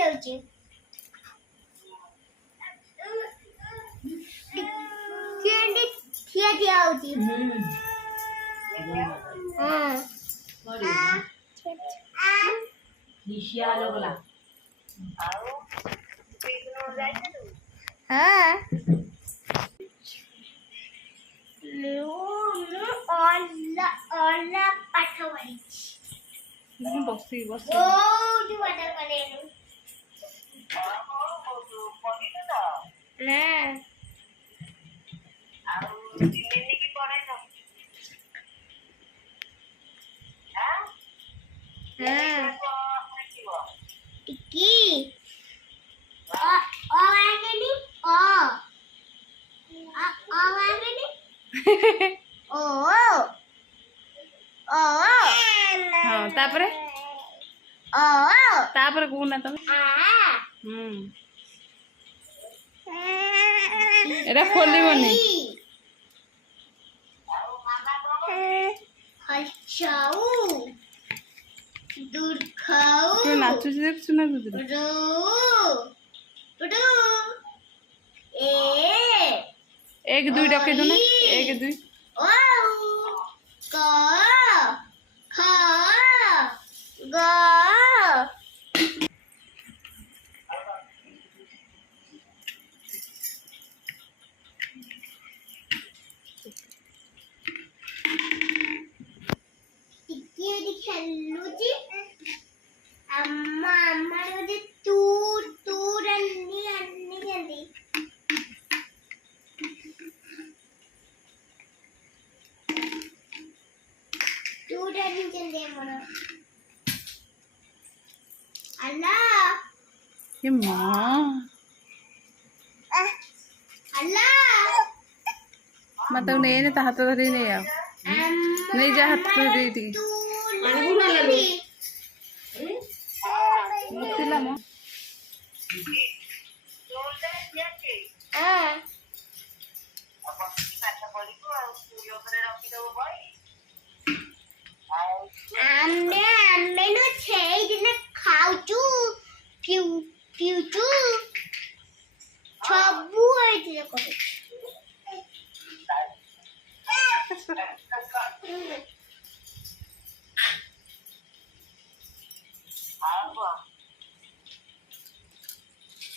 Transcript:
ଯାଉଛି କେଣ୍ଡି ଠିଆ ଠିଆ ହଉଛି ଅଲା ପାଠ ପଢିଛି ବସି ବସି କୋଉଠି ପାଠ ପଢେଇଲୁ ନା ଟିକି ଆଗେନି ଆଗେନି ଓ ହଁ ତାପରେ କହୁନା ତମେ ଏଟା ଖୋଲିବନି ତୁ ନାଚୁଛି ଦେଖୁଛୁ ନା କୁଦୁରୁ ଏକ ଦୁଇ ଡକେଇ ଦଉନା ଏକ ଦୁଇ ଖେଲୁଛି ଆମର ତୁ ତୁ ରନ୍ନି ଆଣିଛନ୍ତି ତୁ ରନ୍ନିଛନ୍ତି ଆମର ଆଲା ଏ ମା ଆଲା ମା ତାକୁ ନେଇନି ତା ହାତ ଧରିକି ନେଇ ଆଉ ନେଇ ଯା ହାତ ଧରି ଟିକେ ମୁତିଲା ମ ଆମେ ସେଇଦିନ ଖାଉଛୁ ପିଉଛୁ ସବୁ ଏଇଥିରେ କରୁଛୁ